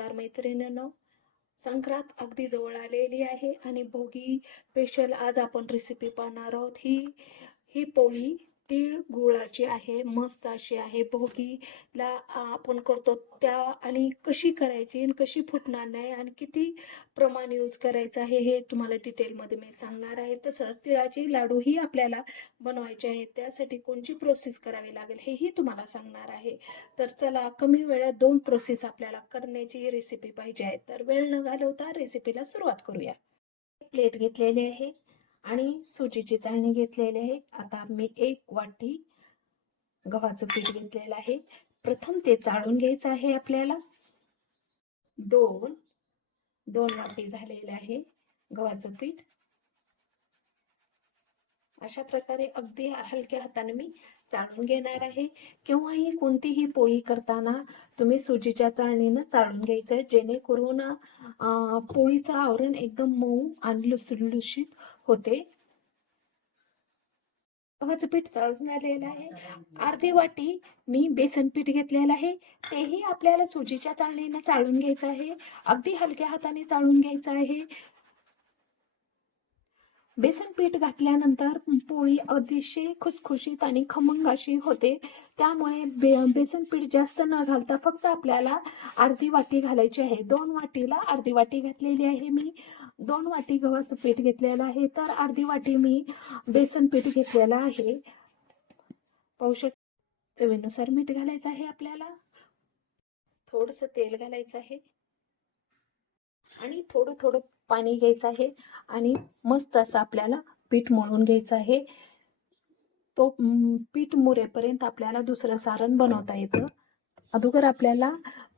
नमस्कार मैत्रिणींनो. संक्रांत अगदी जवळ आलेली आहे आणि भोगी स्पेशल आज आपण रेसिपी पाहणार आहोत. ही ही पोळी तीळ गुळाची आहे मस्त अशी आहे. भोगीला आपण करतो त्या आणि कशी करायची आणि कशी फुटणार नाही आणि किती प्रमाण यूज करायचं आहे हे तुम्हाला डिटेलमध्ये मी सांगणार आहे. तसंच तिळाचे लाडूही आपल्याला बनवायचे आहेत. त्यासाठी कोणची प्रोसेस करावी लागेल हेही तुम्हाला सांगणार आहे. तर चला कमी वेळात दोन प्रोसेस आपल्याला करण्याची रेसिपी पाहिजे आहे. तर वेळ न घालवता रेसिपीला सुरुवात करूया. प्लेट घेतलेली आहे. आणि सुजीची चाळणी घेतलेली आहे. आता मी एक वाटी गव्हाचं पीठ घेतलेलं आहे. प्रथम ते चाळून घ्यायचं आहे आपल्याला. दोन दोन वाटी झालेले आहे गव्हाचं पीठ. अशा प्रकारे अगदी हलक्या हाताने मी चाळून घेणार आहे. किंवाही कोणतीही पोळी करताना तुम्ही सुजीच्या चाळणीनं चाळून घ्यायचं जेणेकरून पोळीचं आवरण एकदम मऊ आणि लुसलुशीत होते. गव्हाचं पीठ चाळून आलेलं आहे. अर्धी वाटी मी बेसन पीठ घेतलेलं आहे. तेही आपल्याला सुजीच्या चाळणीनं चाळून घ्यायचं आहे. अगदी हलक्या हाताने चाळून घ्यायचं आहे. बेसन पीठ घातल्यानंतर पोळी अतिशय खुसखुशीत आणि खमंग अशी होते. त्यामुळे बे बेसन पीठ जास्त न घालता फक्त आपल्याला अर्धी वाटी घालायची आहे. दोन वाटीला अर्धी वाटी घातलेली आहे मी. दोन वाटी गव्हाचं पीठ घेतलेलं आहे. तर अर्धी वाटी मी बेसन पीठ घेतलेलं आहे. पाहू शक चवीनुसार मीठ घालायचं आहे आपल्याला. थोडंसं तेल घालायचं आहे. आणि थोडं थोडं पाणी घ्यायचं आहे आणि मस्त असं आपल्याला पीठ मळून घ्यायचं आहे. तो पीठ मुरेपर्यंत आपल्याला दुसरं सारण बनवता येतं. अगोदर आपल्याला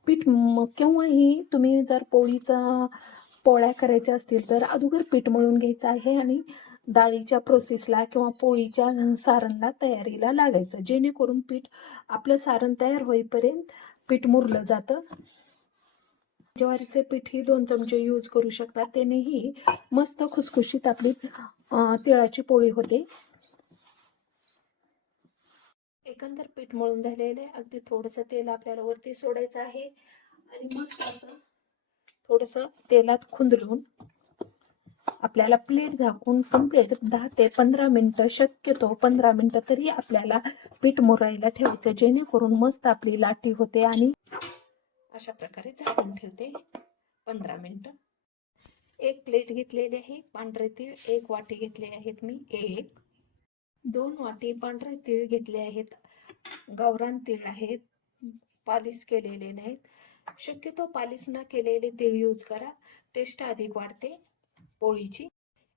पीठ म- केव्हाही तुम्ही जर पोळीचा पोळ्या करायच्या असतील तर अगोदर पीठ मळून घ्यायचं आहे आणि डाळीच्या प्रोसेसला किंवा पोळीच्या सारणला तयारीला लागायचं. जेणेकरून पीठ आपलं सारण तयार होईपर्यंत पीठ मुरलं जातं. ज्वारीचे पीठही दोन चमचे यूज करू शकतात. त्यानेही मस्त खुसखुशीत आपली तिळाची पोळी होते. एकंदर पीठ मळून झालेलं आहे. अगदी थोडंसं तेल आपल्याला वरती सोडायचं आहे. आणि मस्त असं थोडंसं तेलात खुंदलून आपल्याला प्लेट झाकून कंप्लीट दहा ते पंधरा मिनटं शक्यतो पंधरा मिनटं तरी आपल्याला पीठ मुरायला ठेवायचं जेणेकरून मस्त आपली लाटी होते आणि अशा प्रकारे झाकून ठेवते. पंधरा मिनटं. एक प्लेट घेतलेली आहे पांढरे तीळ एक वाटी घेतले आहेत मी एक. दोन वाटी पांढरे तीळ घेतले आहेत. गावरान तीळ आहेत पालिश केलेले नाहीत. शक्यतो पालीस न केलेले तीळ यूज करा. टेस्ट अधिक वाढते पोळीची.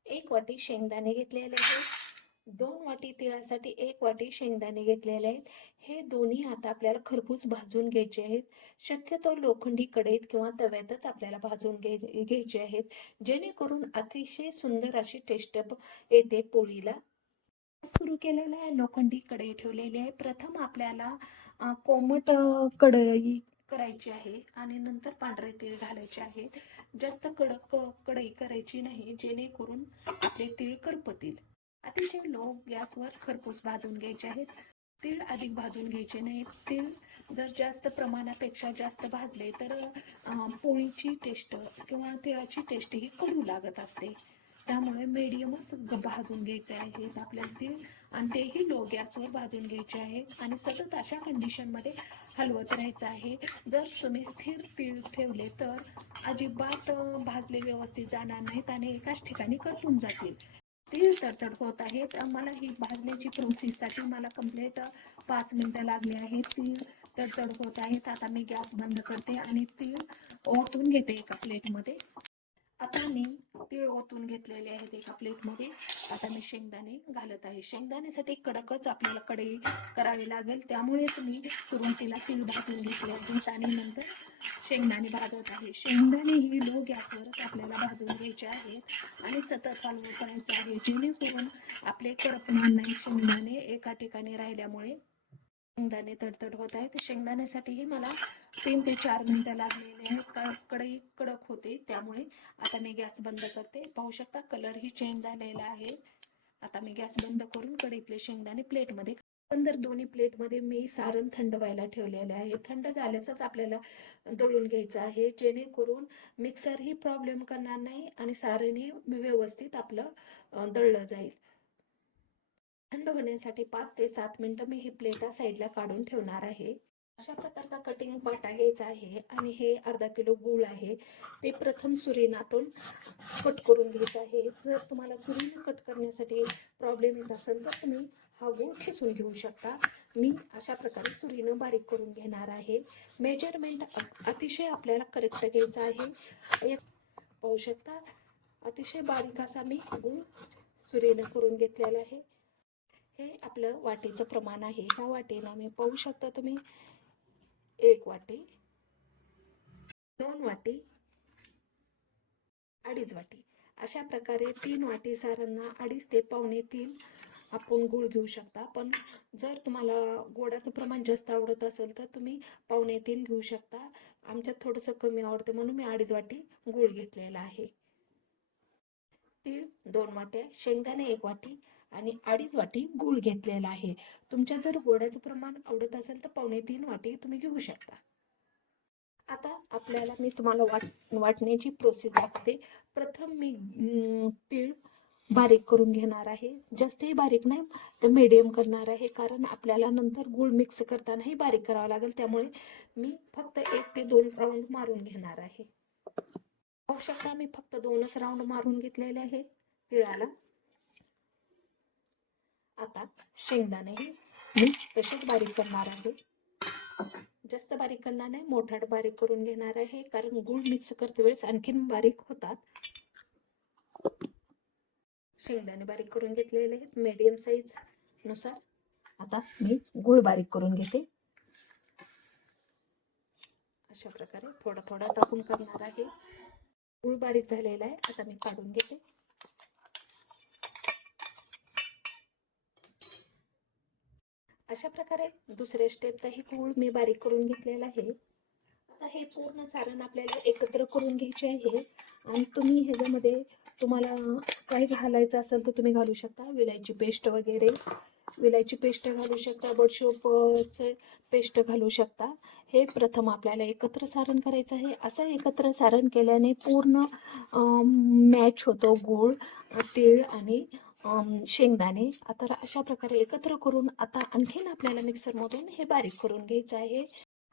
एक वाटी शेंगदाणे घेतलेले आहेत. दोन वाटी तिळासाठी एक वाटी शेंगदाणे घेतलेले आहेत. हे दोन्ही आता आपल्याला खरपूस भाजून घ्यायचे आहेत. शक्यतो लोखंडी कढईत किंवा तव्यातच आपल्याला भाजून घे घ्यायचे आहेत. जेणेकरून अतिशय सुंदर अशी टेस्ट येते पोळीला. सुरू केलेलं आहे लोखंडी कढई ठेवलेली आहे. प्रथम आपल्याला कोमट कढई करायची आहे आणि नंतर पांढरे तीळ घालायचे आहेत. जास्त कडक कढई करायची नाही जेणेकरून आपले तीळ करपतील. अतिशय लो गॅसवर खरपूस भाजून घ्यायचे आहेत. तीळ अधिक भाजून घ्यायचे नाहीत तीळ जर जास्त प्रमाणापेक्षा जास्त भाजले तर पोळीची टेस्ट किंवा तिळाची टेस्ट ही कडू लागत असते. त्यामुळे मीडियमच भाजून घ्यायचे आहे. आपल्याला तीळ आणि तेही लो गॅसवर भाजून घ्यायचे आहे. आणि सतत अशा कंडिशनमध्ये हलवत राहायचं आहे. जर तुम्ही स्थिर तीळ ठेवले तर अजिबात भाजले व्यवस्थित जाणार नाहीत आणि एकाच ठिकाणी करपून जातील. तीळ तडतड होत आहेत मला ही भाजण्याची प्रोसेससाठी मला कंप्लीट पाच मिनटं लागली आहेत. तीळ तडतड होत आहेत. आता मी गॅस बंद करते आणि तीळ ओतून घेते एका प्लेटमध्ये आता मी तीळ ओतून घेतलेले आहेत एका प्लेटमध्ये. आता मी शेंगदाणे घालत आहे. शेंगदाण्यासाठी कडकच आपल्याला कढई करावी लागेल. त्यामुळे तुम्ही सुरुवातीला तीळ भाजून घेतले आहेत आणि नंतर शेंगदाणे भाजत आहे. शेंगदाणे ही लो गॅसवरच आपल्याला भाजून घ्यायचे आहेत आणि सतत हलवून करायचं आहे. जेणेकरून आपले करपणार नाही शेंगदाणे एका ठिकाणी राहिल्यामुळे शेंगदाणे तडतड होत आहेत. शेंगदाण्यासाठीही मला तीन ते चार मिनिटं लागलेले आहेत. कढई कडक होते त्यामुळे आता मी गॅस बंद करते. पाहू शकता कलरही चेंज झालेला आहे. आता मी गॅस बंद करून कढईतले शेंगदाणे प्लेटमध्ये अंदर दोन्ही प्लेटमध्ये मी सारण थंड व्हायला ठेवलेलं आहे. थंड झाल्याचंच आपल्याला दळून घ्यायचं आहे. जेणेकरून मिक्सरही प्रॉब्लेम करणार नाही आणि सारणही व्यवस्थित आपलं दळलं जाईल. थंड होण्यासाठी पाच ते सात मिनटं मी ही प्लेटा साईडला काढून ठेवणार आहे. अशा प्रकारचा कटिंग पाटा घ्यायचा आहे आणि हे अर्धा किलो गूळ आहे. ते प्रथम सुरीनातून कट करून घ्यायचं आहे. जर तुम्हाला सुरीनं कट करण्यासाठी प्रॉब्लेम येत असेल तर तुम्ही हा गूळ खिसून घेऊ शकता. मी अशा प्रकारे सुरीनं बारीक करून घेणार आहे. मेजरमेंट अतिशय आपल्याला करेक्ट घ्यायचं आहे. एक पाहू शकता अतिशय बारीक असा मी गूळ सुरीनं करून घेतलेला आहे. हे आपलं वाटेचं प्रमाण आहे. ह्या वाटेनं मी पाहू शकता तुम्ही. एक वाटी दोन वाटी अडीच वाटी. अशा प्रकारे तीन वाटी सारांना अडीच ते पावणे तीन आपण गूळ घेऊ शकता. पण जर तुम्हाला गोडाचं प्रमाण जास्त आवडत असेल तर तुम्ही पावणे तीन घेऊ शकता. आमच्यात थोडंसं कमी आवडतं म्हणून मी अडीच वाटी गूळ घेतलेला आहे. तीळ दोन वाट्या शेंगदाणे एक वाटी आणि अडीच वाटी गूळ घेतलेला आहे. तुमच्या जर गोड्याचं प्रमाण आवडत असेल तर पावणे तीन वाटी तुम्ही घेऊ शकता. आता आपल्याला मी तुम्हाला वाट वाटण्याची प्रोसेस दाखवते. प्रथम मी तीळ बारीक करून घेणार आहे. जास्तही बारीक नाही तर मीडियम करणार आहे. कारण आपल्याला नंतर गूळ मिक्स करतानाही बारीक करावं लागेल. त्यामुळे मी फक्त एक ते दोन राऊंड मारून घेणार आहे. पाहू शकता मी फक्त दोनच राऊंड मारून घेतलेले आहे तिळाला. आता शेंगदाणेही मी तसेच बारीक करणार आहे. जास्त बारीक करणार नाही मोठाट बारीक करून घेणार आहे कारण गूळ मिक्स करते वेळेस आणखीन बारीक होतात. शेंगदाणे बारीक करून घेतलेले आहेत मीडियम साईजनुसार. आता मी गूळ बारीक करून घेते. अशा प्रकारे थोडा थोडा टाकून करणार आहे. गूळ बारीक झालेला आहे आता मी काढून घेते. अशा प्रकारे दुसऱ्या स्टेपचाही गूळ मी बारीक करून घेतलेला आहे. आता हे पूर्ण सारण आपल्याला एकत्र करून घ्यायचे आहे. आणि तुम्ही ह्याच्यामध्ये तुम्हाला काही घालायचं असेल तर तुम्ही घालू शकता. विलायची पेस्ट वगैरे. विलायची पेस्ट घालू शकता. बडशोपचं पेस्ट घालू शकता. हे प्रथम आपल्याला एकत्र सारण करायचं आहे. असं एकत्र सारण केल्याने पूर्ण मॅच होतो. गूळ तीळ आणि शेंगदाणे. आता अशा प्रकारे एकत्र करून आता आणखीन आपल्याला मिक्सरमधून हे बारीक करून घ्यायचं आहे.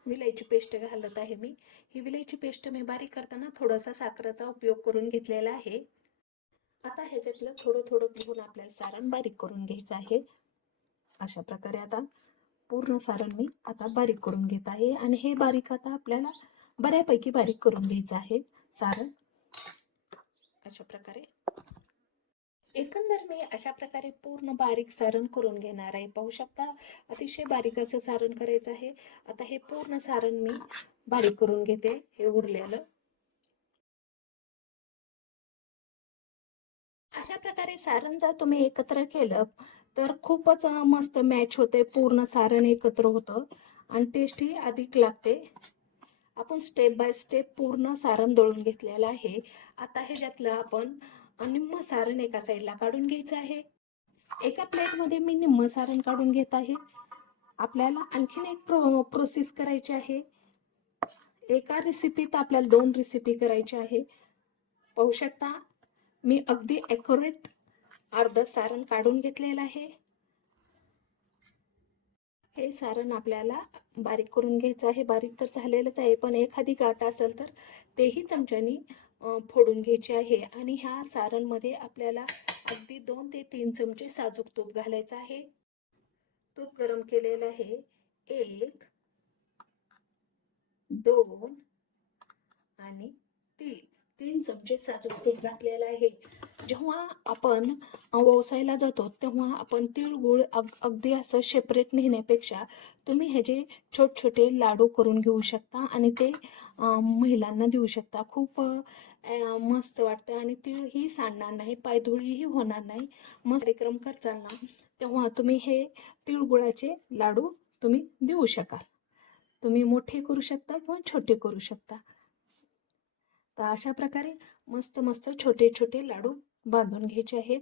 विलायची पेस्ट घालत आहे मी. ही विलायची पेस्ट मी बारीक करताना थोडासा साखरेचा उपयोग करून घेतलेला आहे. आता ह्याच्यातलं थोडं थोडं घेऊन आपल्याला सारण बारीक करून घ्यायचं आहे. अशा प्रकारे आता पूर्ण सारण मी आता बारीक करून घेत आहे. आणि हे बारीक आता आपल्याला बऱ्यापैकी बारीक करून घ्यायचं आहे सारण. अशा प्रकारे एकंदर मी अशा प्रकारे पूर्ण बारीक सारण करून घेणार आहे. पाहू शकता अतिशय बारीक असं सारण करायचं आहे. आता हे पूर्ण सारण मी बारीक करून घेते. हे उरलेलं. अशा प्रकारे सारण जर तुम्ही एकत्र केलं तर खूपच मस्त मॅच होते. पूर्ण सारण एकत्र होतं. आणि टेस्टही अधिक लागते. आपण स्टेप बाय स्टेप पूर्ण सारण दळून घेतलेलं आहे. आता ह्याच्यातलं आपण निम्म सारण एका साईडला काढून घ्यायचं आहे. एका प्लेटमध्ये मी निम्म सारण काढून घेत आहे. आपल्याला आणखीन एक प्रो प्रोसेस करायची आहे. एका रेसिपीत आपल्याला दोन रेसिपी करायची आहे. पाहू शकता मी अगदी ॲक्युरेट अर्ध सारण काढून घेतलेलं आहे. हे सारण आपल्याला बारीक करून घ्यायचं आहे. बारीक तर झालेलंच आहे पण एखादी गाठ असेल तर तेही चमच्यानी फोडून घ्यायचे आहे. आणि ह्या सारणमध्ये आपल्याला अगदी दोन ते तीन चमचे साजूक तूप घालायचं आहे. तूप गरम केलेलं आहे. एक दोन आणि तीन. तीन चमचे साजूक तूप घातलेलं आहे. जेव्हा आपण व्यवसायाला जातो तेव्हा आपण तिळगुळ अग अगदी असं सेपरेट नेण्यापेक्षा तुम्ही ह्याचे छोटे छोटे लाडू करून घेऊ शकता आणि ते महिलांना देऊ शकता. खूप मस्त वाटतं आणि तिळही सांडणार नाही पायधुळीही होणार नाही. मग कार्यक्रम करचाल ना तेव्हा तुम्ही हे तिळगुळाचे लाडू तुम्ही देऊ शकाल. तुम्ही मोठे करू शकता किंवा छोटे करू शकता. तर अशा प्रकारे मस्त मस्त छोटे छोटे लाडू बांधून घ्यायचे आहेत.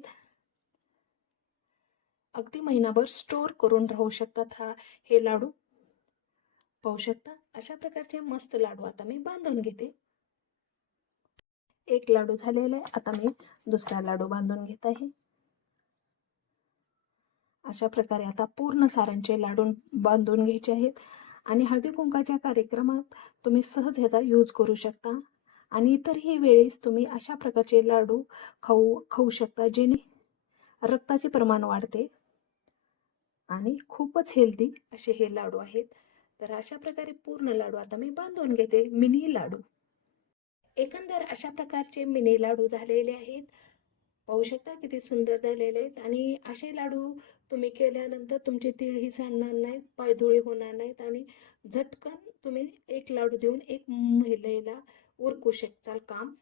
अगदी महिनाभर स्टोअर करून राहू शकतात हा हे लाडू. पाहू शकता? अशा प्रकारचे मस्त लाडू आता मी बांधून घेते. एक लाडू झालेला आहे. आता मी दुसरा लाडू बांधून घेत आहे. अशा प्रकारे आता पूर्ण सारांचे लाडू बांधून घ्यायचे आहेत. आणि हळदी कुंकाच्या कार्यक्रमात तुम्ही सहज ह्याचा यूज करू शकता. आणि इतरही वेळेस तुम्ही अशा प्रकारचे लाडू खाऊ खाऊ शकता जेणे रक्ताचे प्रमाण वाढते. आणि खूपच हेल्दी असे हे लाडू आहेत. तर अशा प्रकारे पूर्ण लाडू आता मी बांधून घेते मिनी लाडू. एकंदर अशा प्रकारचे मिनी लाडू झालेले आहेत. पाहू शकता किती सुंदर झालेले आहेत. आणि असे लाडू तुम्ही केल्यानंतर तुमचे तिळही सांडणार नाहीत पायधुळे होणार नाहीत. आणि झटकन तुम्ही एक लाडू देऊन एक महिलेला उरकू शकचाल काम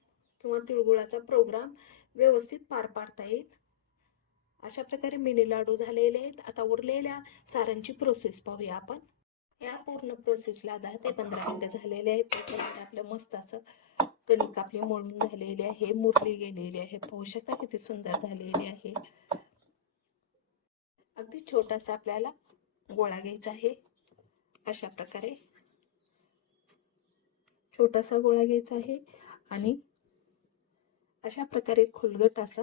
किंवा तिळगुळाचा प्रोग्राम व्यवस्थित पार पाडता येईल. अशा प्रकारे मिनी लाडू झालेले आहेत. आता उरलेल्या सारांची प्रोसेस पाहूया आपण. या पूर्ण प्रोसेसला दहा ते पंधरा मिनटं झालेले आहेत. त्याच्यामध्ये आपलं मस्त असं कणिक आपली मळून झालेली आहे. मुरली गेलेली आहे. पाहू शकता किती सुंदर झालेली आहे. अगदी छोटासा आपल्याला गोळा घ्यायचा आहे. अशा प्रकारे छोटासा गोळा घ्यायचा आहे आणि अशा प्रकारे खुलगट असा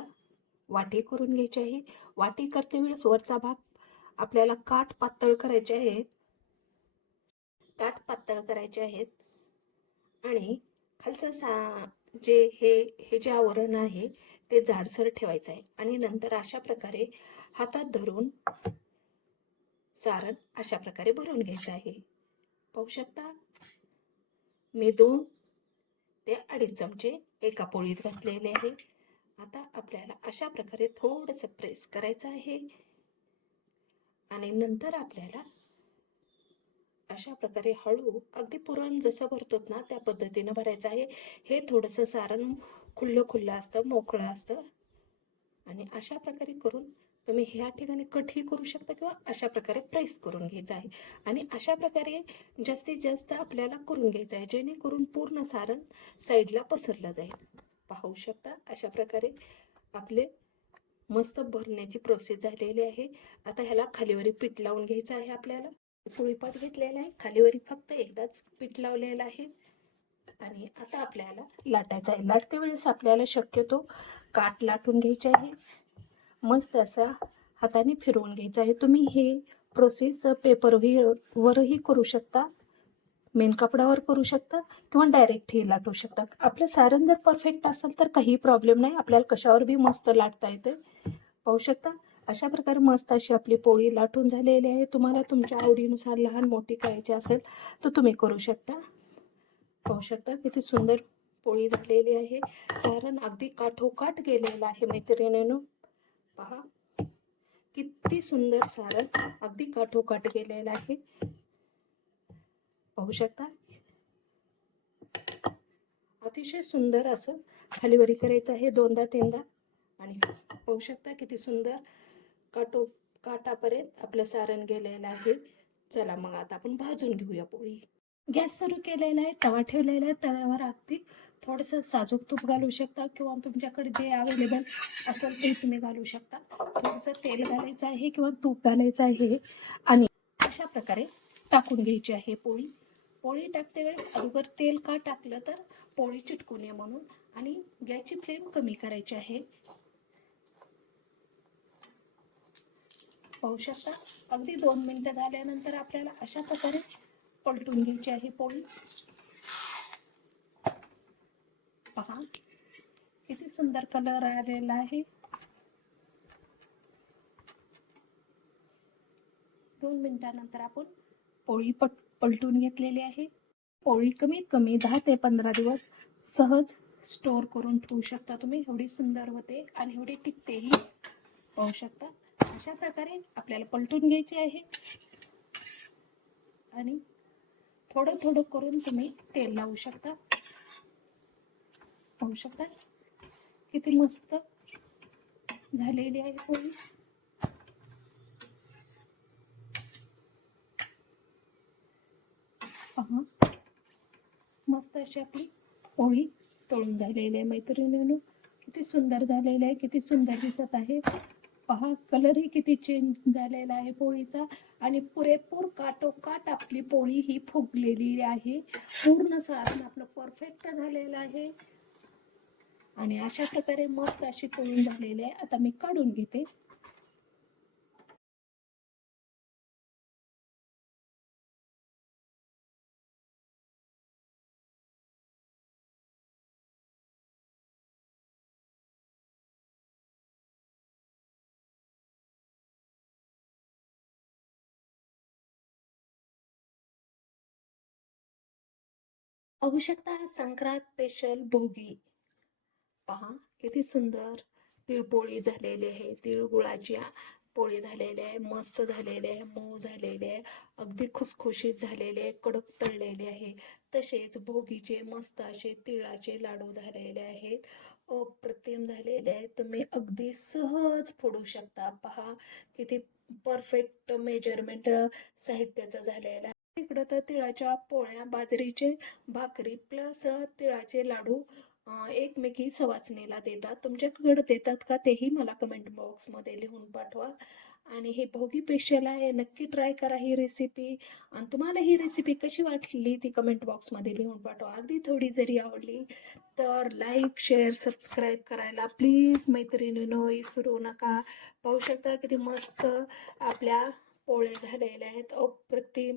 वाटी करून घ्यायची आहे. वाटी करते वेळेस वरचा भाग आपल्याला काठ पातळ करायचे आहेत. काठ पातळ करायचे आहेत. आणि खालचं सा जे हे हे जे आवरण आहे ते जाडसर ठेवायचं आहे. आणि नंतर अशा प्रकारे हातात धरून सारण अशा प्रकारे भरून घ्यायचं आहे. पाहू शकता? मी दोन ते अडीच चमचे एका पोळीत घातलेले आहे. आता आपल्याला अशा प्रकारे थोडंसं प्रेस करायचं आहे. आणि नंतर आपल्याला अशा प्रकारे हळू अगदी पुरण जसं भरतो ना त्या पद्धतीनं भरायचं आहे. हे थोडंसं सारण खुल्लं खुल्लं असतं मोकळं असतं. आणि अशा प्रकारे करून तुम्ही ह्या ठिकाणी कटही करू शकता किंवा अशा प्रकारे प्रेस करून घ्यायचं आहे. आणि अशा प्रकारे जास्तीत जास्त आपल्याला करून घ्यायचं आहे जेणेकरून पूर्ण सारण साईडला पसरलं जाईल. पाहू शकता अशा प्रकारे आपले मस्त भरण्याची प्रोसेस झालेली आहे. आता ह्याला खालीवरी पीठ लावून घ्यायचं आहे आपल्याला. पोळीपाट घेतलेला आहे. खालीवरी फक्त एकदाच पीठ लावलेलं आहे. आणि आता आपल्याला लाटायचं आहे. लाटते वेळेस आपल्याला शक्यतो काठ लाटून घ्यायचे आहे. मस्त असा हाताने फिरवून घ्यायचं आहे. तुम्ही हे प्रोसेस पेपरही वरही करू शकता मेन कपड्यावर करू शकता किंवा डायरेक्टही लाटू शकता. आपलं सारण जर परफेक्ट असेल तर काही प्रॉब्लेम नाही. आपल्याला कशावर बी मस्त लाटता येते पाहू शकता? अशा प्रकारे मस्त अशी आपली पोळी लाटून झालेली आहे. तुम्हाला तुमच्या आवडीनुसार लहान मोठी करायची असेल तर तुम्ही करू शकता. पाहू शकता किती सुंदर पोळी झालेली आहे. सारण अगदी काठोकाठ गेलेलं आहे मैत्रिणीनं. पहा. किती सुंदर सारण अगदी काठोकाठ गेलेलं आहे. पाहू शकता? अतिशय सुंदर असं खालीवरी करायचं आहे दोनदा तीनदा. आणि पाहू शकता किती सुंदर काटो काटापर्यंत आपलं सारण गेलेलं आहे. चला मग आता आपण भाजून घेऊया पोळी. गॅस सुरू केलेला आहे तवा ठेवलेला आहे तव्यावर अगदी थोडंसं साजूक तूप घालू शकता किंवा तुमच्याकडे जे अवेलेबल असेल ते तुम्ही घालू शकता. थोडंसं तेल घालायचं आहे किंवा तूप घालायचं आहे आणि अशा प्रकारे टाकून घ्यायची आहे पोळी. पोळी टाकते वेळेस अगोदर तेल का टाकलं तर पोळी चिटकू नये म्हणून आणि गॅसची फ्लेम कमी करायची आहे. पाहू शकता अगदी दोन मिनटं झाल्यानंतर आपल्याला अशा प्रकारे पलटून घ्यायची आहे पोळी. पहा. किती सुंदर कलर आलेला आहे. दोन मिनिटानंतर आपण पोळी पट पलटून घेतलेली आहे. पोळी कमीत कमी दहा ते पंधरा दिवस सहज स्टोअर करून ठेवू शकता तुम्ही. एवढी सुंदर होते आणि एवढी टिकतेही पाहू शकता. अशा प्रकारे आपल्याला पलटून घ्यायचे आहे. आणि थोडं थोडं करून तुम्ही तेल लावू शकता. पाहू शकता किती मस्त झालेली आहे पोळी. पहा. मस्त अशी आपली पोळी तळून झालेली आहे मैत्रिणीनं. किती सुंदर झालेली आहे किती सुंदर दिसत आहे. पहा कलरही किती चेंज झालेला आहे पोळीचा. आणि पुरेपूर काटोकाट आपली पोळी ही फुगलेली आहे. पूर्ण सारण आपलं परफेक्ट झालेलं आहे. आणि अशा प्रकारे मस्त अशी पोळी झालेली आहे. आता मी काढून घेते. आवश्यकता शकता संक्रांत स्पेशल भोगी. पहा किती सुंदर तिळपोळी झालेली आहे. तिळगुळाची पोळी झालेली आहे मस्त झालेली आहे मऊ झालेली आहे अगदी खुसखुशीत झालेले आहे कडक तळलेले आहे. तसेच भोगीचे मस्त असे तिळाचे लाडू झालेले आहेत. अप्रतिम झालेले आहेत. तुम्ही अगदी सहज फोडू शकता. पहा किती परफेक्ट मेजरमेंट साहित्याचं झालेलं आहे. इकडं तर तिळाच्या पोळ्या बाजरीचे भाकरी प्लस तिळाचे लाडू एकमेकी सवासणीला देतात. तुमच्याकडे देतात का तेही मला कमेंट बॉक्समध्ये लिहून पाठवा. आणि हे भोगी पेशल आहे नक्की ट्राय करा ही रेसिपी आणि तुम्हाला ही रेसिपी कशी वाटली ती कमेंट बॉक्समध्ये लिहून पाठवा. अगदी थोडी जरी आवडली तर लाईक शेअर सबस्क्राईब करायला प्लीज मैत्रिणीनो विसरू नका. पाहू शकता किती मस्त आपल्या पोळ्या झालेल्या आहेत. अप्रतिम